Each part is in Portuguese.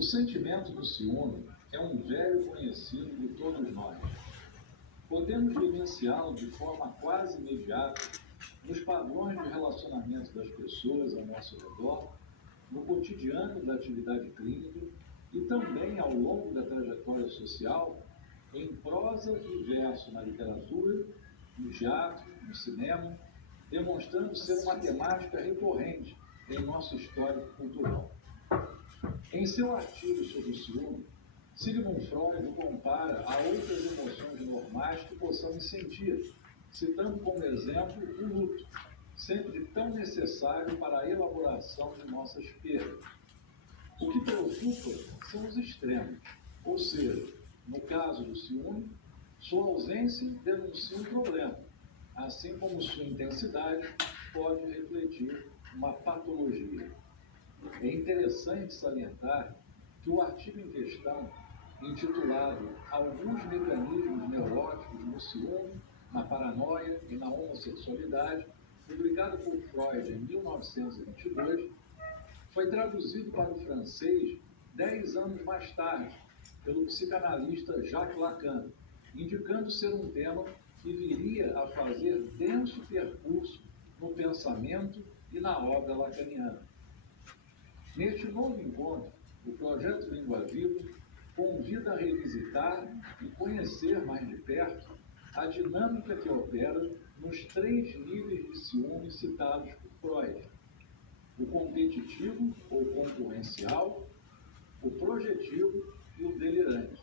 O sentimento do ciúme é um velho conhecido de todos nós. Podemos vivenciá-lo de forma quase imediata nos padrões de relacionamento das pessoas ao nosso redor, no cotidiano da atividade clínica e também ao longo da trajetória social, em prosa e verso na literatura, no teatro, no cinema, demonstrando ser uma temática recorrente em nosso histórico cultural. Em seu artigo sobre o ciúme, Sigmund Freud o compara a outras emoções normais que possamos sentir, citando como exemplo o luto, sempre tão necessário para a elaboração de nossas perdas. O que preocupa são os extremos, ou seja, no caso do ciúme, sua ausência denuncia um problema, assim como sua intensidade pode refletir uma patologia. É interessante salientar que o artigo em questão, intitulado Alguns mecanismos neuróticos no ciúme, na paranoia e na homossexualidade, publicado por Freud em 1922, foi traduzido para o francês 10 anos mais tarde, pelo psicanalista Jacques Lacan, indicando ser um tema que viria a fazer denso percurso no pensamento e na obra lacaniana. Neste novo encontro, o Projeto Língua Viva convida a revisitar e conhecer mais de perto a dinâmica que opera nos 3 níveis de ciúme citados por Freud: o competitivo ou concorrencial, o projetivo e o delirante,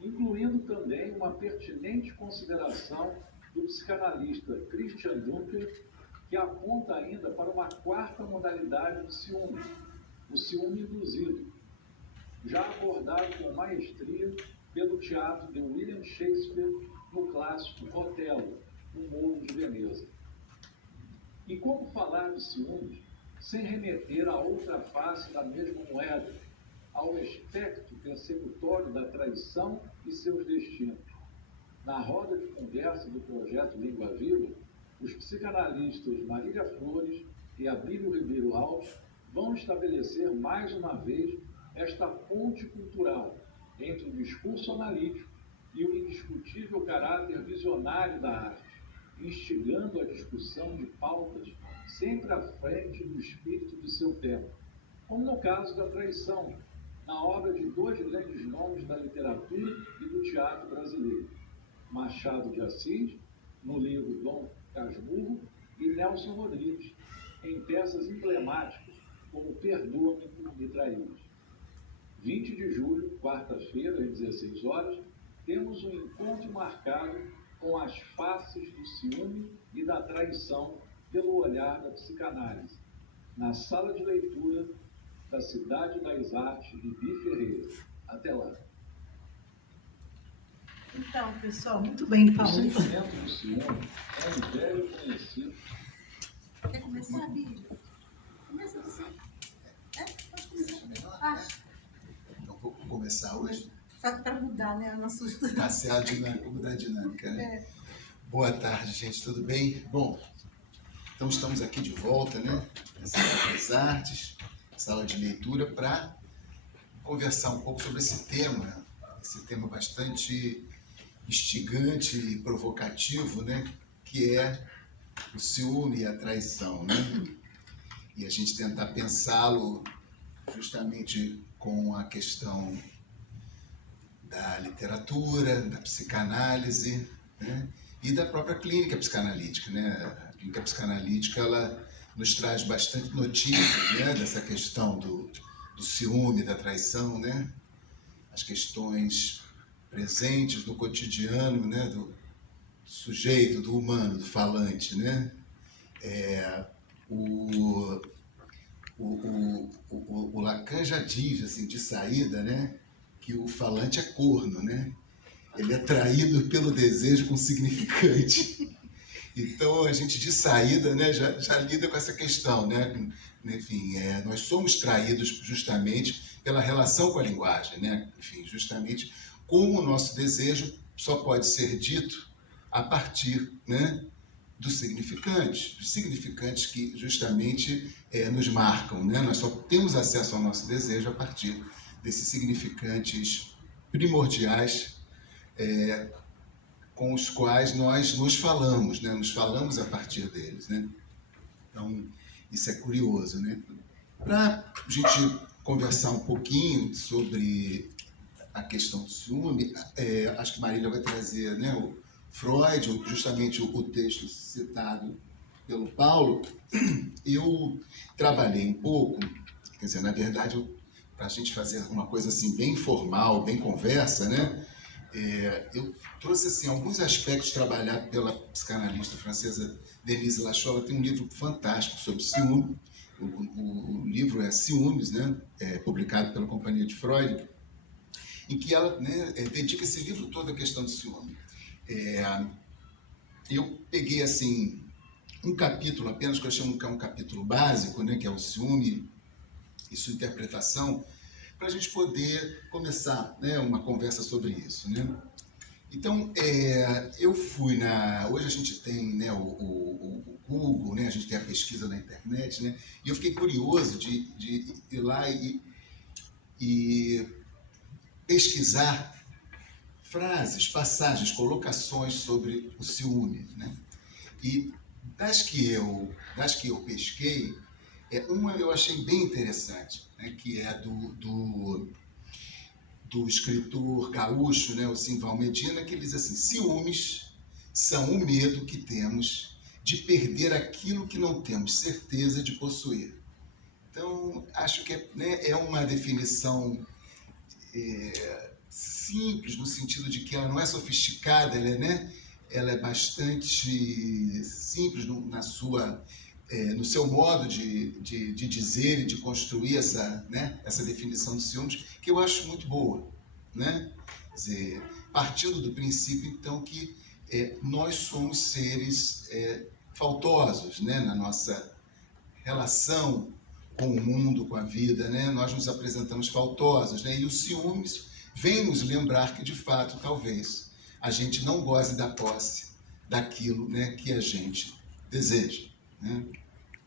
incluindo também uma pertinente consideração do psicanalista Christian Dunker, que aponta ainda para uma 4ª modalidade de ciúme, o ciúme induzido, já abordado com maestria pelo teatro de William Shakespeare no clássico Otelo, O Mouro de Veneza. E como falar de ciúmes sem remeter à outra face da mesma moeda, ao aspecto persecutório da traição e seus destinos? Na roda de conversa do Projeto Língua Viva, os psicanalistas Marília Flores e Abílio Ribeiro Alves vão estabelecer mais uma vez esta ponte cultural entre o discurso analítico e o indiscutível caráter visionário da arte, instigando a discussão de pautas sempre à frente do espírito de seu tempo, como no caso da traição, na obra de 2 grandes nomes da literatura e do teatro brasileiro, Machado de Assis, no livro Dom Casmurro, e Nelson Rodrigues, em peças emblemáticas como Perdoa-me por me traíres. 20 de julho, quarta-feira, às 16 horas, temos um encontro marcado com as faces do ciúme e da traição pelo olhar da psicanálise, na sala de leitura da Cidade das Artes de Bi Ferreira. Até lá. Então, pessoal, muito bem, Paulo. O sentimento do ciúme é um velho conhecido. Quer começar, Bíblia? Começa você. Pode começar. Então, vou começar hoje. Para mudar, né, a nossa... Tá certo, mudar a dinâmica, né? Boa tarde, gente, tudo bem? Bom, então estamos aqui de volta, né? Na Sala das Artes, sala de leitura, para conversar um pouco sobre esse tema bastante instigante e provocativo, né? Que é o ciúme e a traição, né? E a gente tentar pensá-lo justamente com a questão da literatura, da psicanálise, né? E da própria clínica psicanalítica, né? A clínica psicanalítica, ela nos traz bastante notícias, né? Dessa questão do ciúme, da traição, né? As questões presentes no cotidiano, né? Do sujeito, do humano, do falante, né? O Lacan já diz, assim, de saída, né? Que o falante é corno, né? Ele é traído pelo desejo com significante. Então, a gente, de saída, né, já lida com essa questão, né? Enfim, nós somos traídos justamente pela relação com a linguagem, né? Enfim, justamente como o nosso desejo só pode ser dito a partir, né, dos significantes que justamente nos marcam, né? Nós só temos acesso ao nosso desejo a partir desses significantes primordiais com os quais nós nos falamos, né? Nos falamos a partir deles, né? Então, isso é curioso, né? Para a gente conversar um pouquinho sobre a questão do ciúme, acho que Marília vai trazer, né, o Freud, justamente o texto citado pelo Paulo. Eu trabalhei um pouco, quer dizer, na verdade, para a gente fazer uma coisa assim bem informal, bem conversa, né? Eu trouxe assim alguns aspectos trabalhados pela psicanalista francesa Denise Lachaud. Ela tem um livro fantástico sobre ciúme. O livro é Ciúmes, né? Publicado pela Companhia de Freud, em que ela, né, dedica esse livro todo à questão do ciúme. Eu peguei assim um capítulo apenas, que eu chamo que é um capítulo básico, né, que é o ciúme e sua interpretação, para a gente poder começar, né, uma conversa sobre isso, né? Então, eu fui hoje a gente tem, né, o Google, né, a gente tem a pesquisa na internet, né, e eu fiquei curioso de ir lá e pesquisar frases, passagens, colocações sobre o ciúme, né? E das que eu pesquei, uma eu achei bem interessante, né, que é do escritor gaúcho, né, o Simval Medina, que ele diz assim: ciúmes são o medo que temos de perder aquilo que não temos certeza de possuir. Então, acho que é uma definição simples, no sentido de que ela não é sofisticada, ela é bastante simples no seu modo de dizer e de construir essa definição de ciúmes, que eu acho muito boa, né? Quer dizer, partindo do princípio, então, que nós somos seres faltosos, né? Na nossa relação com o mundo, com a vida, né? Nós nos apresentamos faltosos, né? E os ciúmes vêm nos lembrar que, de fato, talvez a gente não goze da posse daquilo, né, que a gente deseja, né?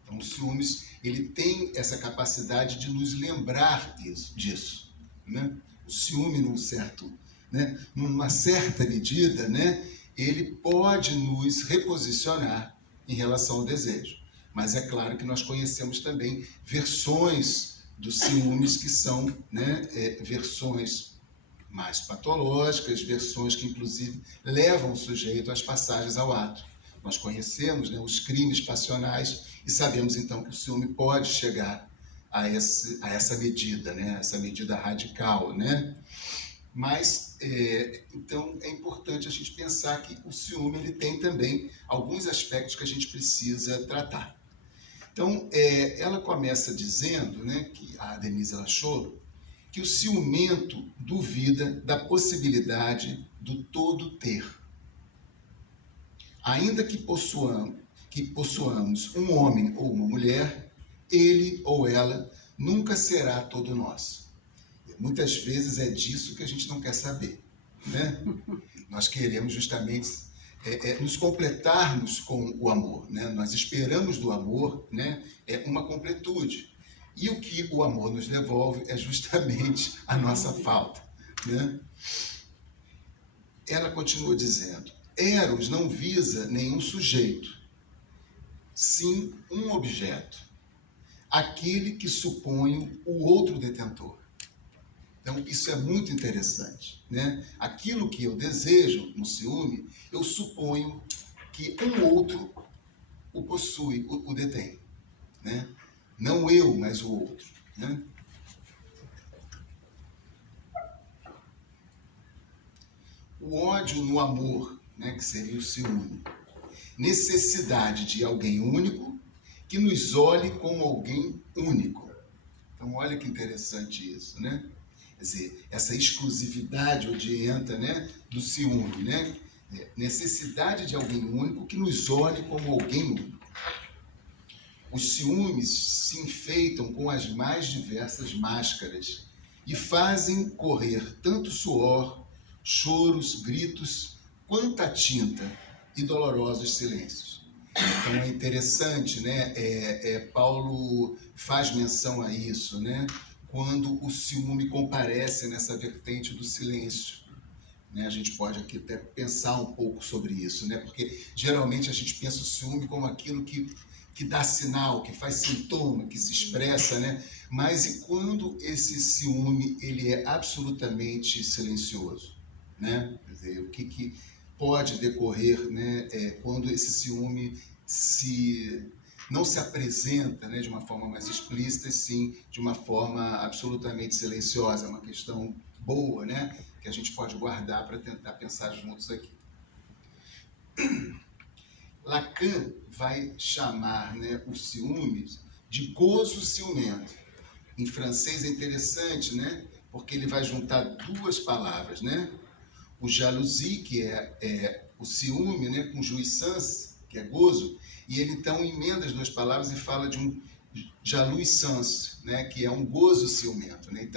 Então, o ciúmes, ele tem essa capacidade de nos lembrar disso, né? O ciúme, numa certa medida, né, ele pode nos reposicionar em relação ao desejo. Mas é claro que nós conhecemos também versões dos ciúmes que são, né, versões mais patológicas, versões que, inclusive, levam o sujeito às passagens ao ato. Nós conhecemos, né, os crimes passionais e sabemos, então, que o ciúme pode chegar a essa medida, né, essa medida radical, né? Mas, então, é importante a gente pensar que o ciúme ele tem também alguns aspectos que a gente precisa tratar. Então, ela começa dizendo, né, que a Denise Lachaud, que o ciumento duvida da possibilidade do todo ter. Ainda que possuamos um homem ou uma mulher, ele ou ela nunca será todo nosso. Muitas vezes é disso que a gente não quer saber, né? Nós queremos justamente nos completarmos com o amor, né? Nós esperamos do amor, né, uma completude. E o que o amor nos devolve é justamente a nossa falta, né? Ela continua dizendo: Eros não visa nenhum sujeito, sim um objeto, aquele que supõe o outro detentor. Então, isso é muito interessante, né? Aquilo que eu desejo no ciúme, eu suponho que um outro o possui, o detém, né? Não eu, mas o outro, né? O ódio no amor, né, que seria o ciúme. Necessidade de alguém único que nos olhe como alguém único. Então, olha que interessante isso, né? Quer dizer, essa exclusividade odienta, né, do ciúme, né? Necessidade de alguém único que nos olhe como alguém único. Os ciúmes se enfeitam com as mais diversas máscaras e fazem correr tanto suor, choros, gritos, quanta tinta e dolorosos silêncios. Então é interessante, né? Paulo faz menção a isso, né? quando o ciúme comparece nessa vertente do silêncio. Né? A gente pode aqui até pensar um pouco sobre isso, né? Porque geralmente a gente pensa o ciúme como aquilo que dá sinal, que faz sintoma, que se expressa, né? Mas e quando esse ciúme ele é absolutamente silencioso, né? Quer dizer, o que pode decorrer, né? Quando esse ciúme não se apresenta, né, de uma forma mais explícita, e sim de uma forma absolutamente silenciosa. É uma questão boa, né? Que a gente pode guardar para tentar pensar juntos aqui. Lacan vai chamar, né, os ciúmes de gozo ciumento. Em francês é interessante, né, porque ele vai juntar duas palavras, né? O jalousie, que é o ciúme, né, com jouissance, que é gozo, e ele então emenda as duas palavras e fala de um jouissance, né, que é um gozo ciumento, né? Então,